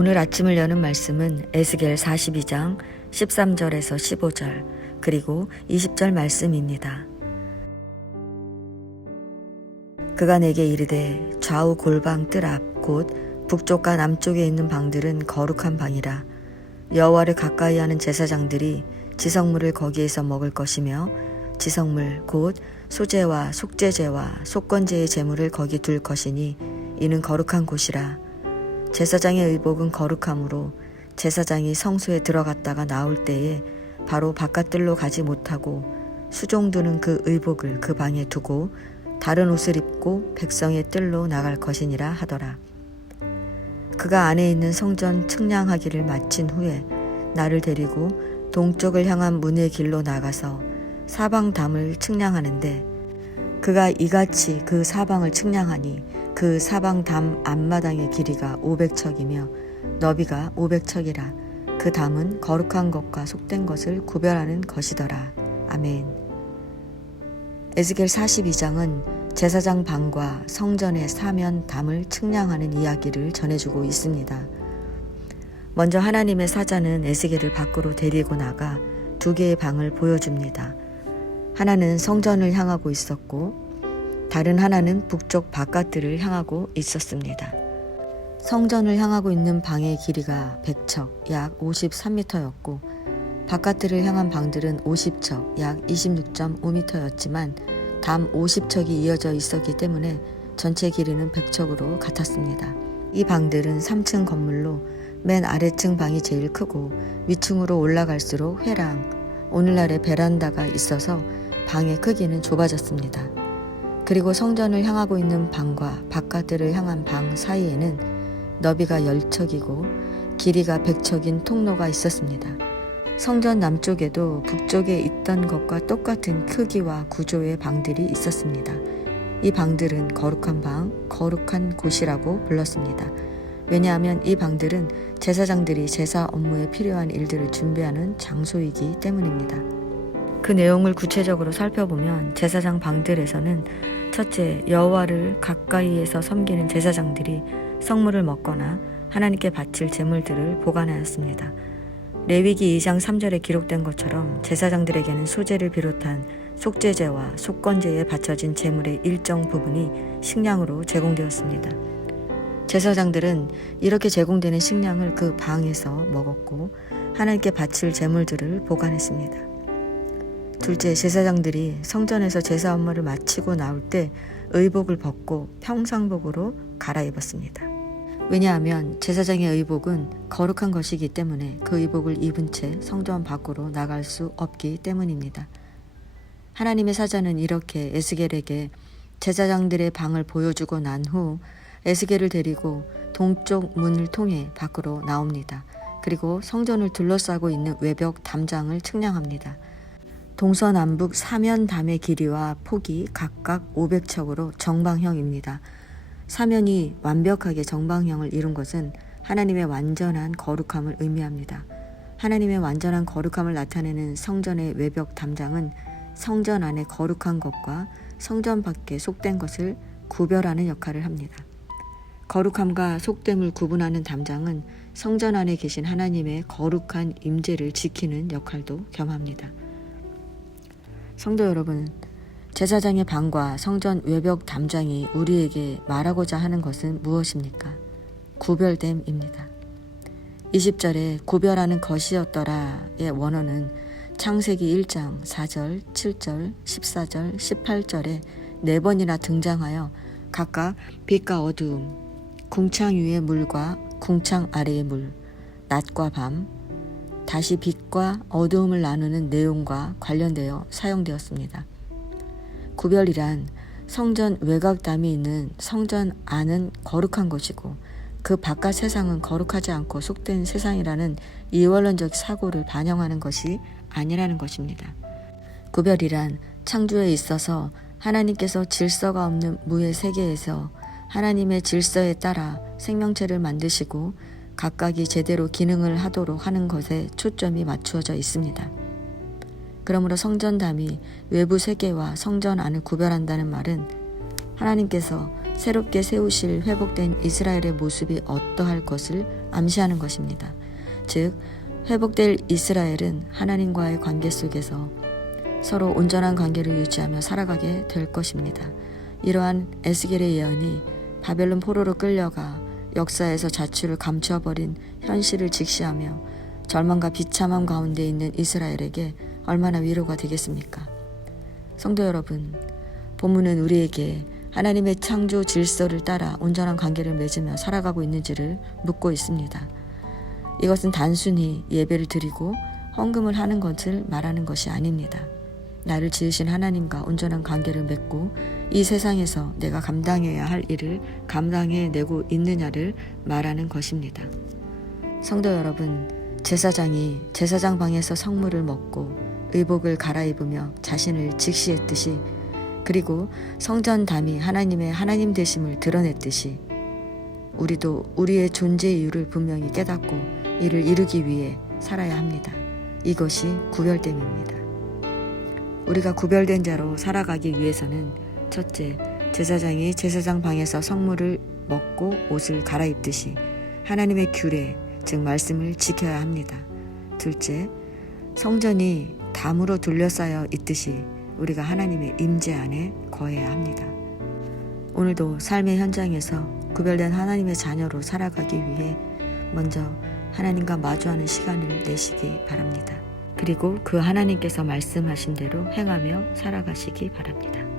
오늘 아침을 여는 말씀은 에스겔 42장 13절에서 15절 그리고 20절 말씀입니다. 그가 내게 이르되 좌우 골방 뜰 앞 곧 북쪽과 남쪽에 있는 방들은 거룩한 방이라. 여호와를 가까이 하는 제사장들이 지성물을 거기에서 먹을 것이며 지성물 곧 소제와 속제제와 속건제의 제물을 거기 둘 것이니 이는 거룩한 곳이라. 제사장의 의복은 거룩함으로 제사장이 성소에 들어갔다가 나올 때에 바로 바깥뜰로 가지 못하고 수종드는 그 의복을 그 방에 두고 다른 옷을 입고 백성의 뜰로 나갈 것이니라 하더라. 그가 안에 있는 성전 측량하기를 마친 후에 나를 데리고 동쪽을 향한 문의 길로 나가서 사방 담을 측량하는데 그가 이같이 그 사방을 측량하니 그 사방 담 앞마당의 길이가 500척이며 너비가 500척이라. 그 담은 거룩한 것과 속된 것을 구별하는 것이더라. 아멘. 에스겔 42장은 제사장 방과 성전의 사면 담을 측량하는 이야기를 전해주고 있습니다. 먼저 하나님의 사자는 에스겔을 밖으로 데리고 나가 두 개의 방을 보여줍니다. 하나는 성전을 향하고 있었고 다른 하나는 북쪽 바깥뜰을 향하고 있었습니다. 성전을 향하고 있는 방의 길이가 100척 약 53m였고 바깥뜰을 향한 방들은 50척 약 26.5m였지만 담 50척이 이어져 있었기 때문에 전체 길이는 100척으로 같았습니다. 이 방들은 3층 건물로 맨 아래층 방이 제일 크고 위층으로 올라갈수록 회랑, 오늘날의 베란다가 있어서 방의 크기는 좁아졌습니다. 그리고 성전을 향하고 있는 방과 바깥뜰을 향한 방 사이에는 너비가 10척이고 길이가 100척인 통로가 있었습니다. 성전 남쪽에도 북쪽에 있던 것과 똑같은 크기와 구조의 방들이 있었습니다. 이 방들은 거룩한 방, 거룩한 곳이라고 불렀습니다. 왜냐하면 이 방들은 제사장들이 제사 업무에 필요한 일들을 준비하는 장소이기 때문입니다. 그 내용을 구체적으로 살펴보면 제사장 방들에서는 첫째, 여호와를 가까이에서 섬기는 제사장들이 성물을 먹거나 하나님께 바칠 제물들을 보관하였습니다. 레위기 2장 3절에 기록된 것처럼 제사장들에게는 소제를 비롯한 속제제와 속건제에 바쳐진 제물의 일정 부분이 식량으로 제공되었습니다. 제사장들은 이렇게 제공되는 식량을 그 방에서 먹었고 하나님께 바칠 제물들을 보관했습니다. 둘째, 제사장들이 성전에서 제사 업무를 마치고 나올 때 의복을 벗고 평상복으로 갈아입었습니다. 왜냐하면 제사장의 의복은 거룩한 것이기 때문에 그 의복을 입은 채 성전 밖으로 나갈 수 없기 때문입니다. 하나님의 사자는 이렇게 에스겔에게 제사장들의 방을 보여주고 난 후 에스겔을 데리고 동쪽 문을 통해 밖으로 나옵니다. 그리고 성전을 둘러싸고 있는 외벽 담장을 측량합니다. 동서남북 사면 담의 길이와 폭이 각각 500척으로 정방형입니다. 사면이 완벽하게 정방형을 이룬 것은 하나님의 완전한 거룩함을 의미합니다. 하나님의 완전한 거룩함을 나타내는 성전의 외벽 담장은 성전 안의 거룩한 것과 성전 밖에 속된 것을 구별하는 역할을 합니다. 거룩함과 속됨을 구분하는 담장은 성전 안에 계신 하나님의 거룩한 임재를 지키는 역할도 겸합니다. 성도 여러분, 제사장의 방과 성전 외벽 담장이 우리에게 말하고자 하는 것은 무엇입니까? 구별됨입니다. 20절에 구별하는 것이었더라의 원어는 창세기 1장 4절, 7절, 14절, 18절에 4번이나 등장하여 각각 빛과 어두움, 궁창 위의 물과 궁창 아래의 물, 낮과 밤, 다시 빛과 어두움을 나누는 내용과 관련되어 사용되었습니다. 구별이란 성전 외곽담이 있는 성전 안은 거룩한 것이고 그 바깥 세상은 거룩하지 않고 속된 세상이라는 이원론적 사고를 반영하는 것이 아니라는 것입니다. 구별이란 창조에 있어서 하나님께서 질서가 없는 무의 세계에서 하나님의 질서에 따라 생명체를 만드시고 각각이 제대로 기능을 하도록 하는 것에 초점이 맞추어져 있습니다. 그러므로 성전담이 외부 세계와 성전 안을 구별한다는 말은 하나님께서 새롭게 세우실 회복된 이스라엘의 모습이 어떠할 것을 암시하는 것입니다. 즉, 회복될 이스라엘은 하나님과의 관계 속에서 서로 온전한 관계를 유지하며 살아가게 될 것입니다. 이러한 에스겔의 예언이 바벨론 포로로 끌려가 역사에서 자취를 감추어버린 현실을 직시하며 절망과 비참함 가운데 있는 이스라엘에게 얼마나 위로가 되겠습니까? 성도 여러분, 본문은 우리에게 하나님의 창조 질서를 따라 온전한 관계를 맺으며 살아가고 있는지를 묻고 있습니다. 이것은 단순히 예배를 드리고 헌금을 하는 것을 말하는 것이 아닙니다. 나를 지으신 하나님과 온전한 관계를 맺고 이 세상에서 내가 감당해야 할 일을 감당해내고 있느냐를 말하는 것입니다. 성도 여러분, 제사장이 제사장 방에서 성물을 먹고 의복을 갈아입으며 자신을 직시했듯이, 그리고 성전담이 하나님의 하나님 되심을 드러냈듯이 우리도 우리의 존재 이유를 분명히 깨닫고 이를 이루기 위해 살아야 합니다. 이것이 구별됨입니다. 우리가 구별된 자로 살아가기 위해서는 첫째, 제사장이 제사장 방에서 성물을 먹고 옷을 갈아입듯이 하나님의 규례, 즉 말씀을 지켜야 합니다. 둘째, 성전이 담으로 둘러싸여 있듯이 우리가 하나님의 임재 안에 거해야 합니다. 오늘도 삶의 현장에서 구별된 하나님의 자녀로 살아가기 위해 먼저 하나님과 마주하는 시간을 내시기 바랍니다. 그리고 그 하나님께서 말씀하신 대로 행하며 살아가시기 바랍니다.